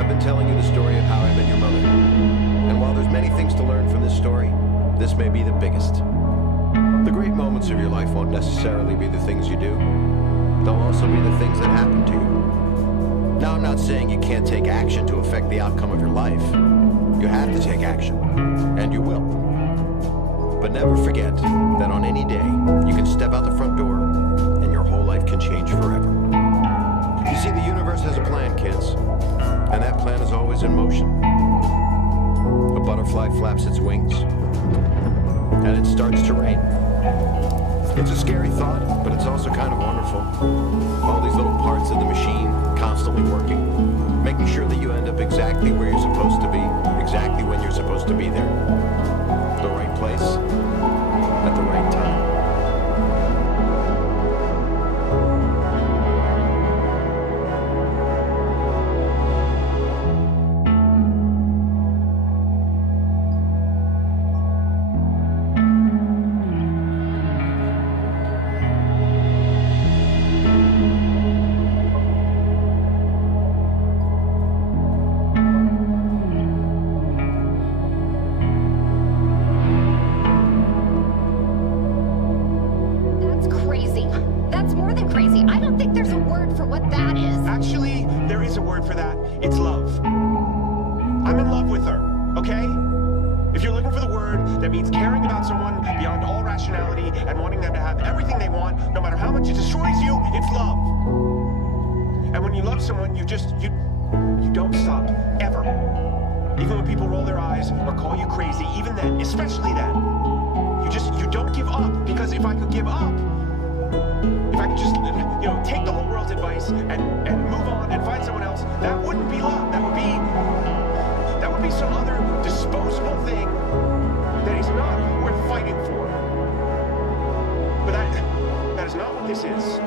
I've been telling you the story of how I met your mother. And while there's many things to learn from this story, this may be the biggest. The great moments of your life won't necessarily be the things you do. They'll also be the things that happen to you. Now, I'm not saying you can't take action to affect the outcome of your life. You have to take action, and you will. But never forget that on any day, you can step out the front door, and your whole life can change forever. You see, the universe has a plan, kids, and that plan is always in motion. A butterfly flaps its wings, and it starts to rain. It's a scary thought, but it's also kind of wonderful. All these little parts of the machine constantly working, making sure that you end up exactly where you're supposed to be, exactly when you're supposed to be there. The right place, at the right time. Actually, there is a word for that. It's love. I'm in love with her, okay? If you're looking for the word, that means caring about someone beyond all rationality and wanting them to have everything they want, no matter how much it destroys you, it's love. And when you love someone, you don't stop, ever. Even when people roll their eyes or call you crazy, even then, especially then, you don't give up, because if I could give up, if I could just, take the whole world's advice and move on and find someone else, that wouldn't be love. That would be some other disposable thing that is not worth fighting for. But that is not what this is.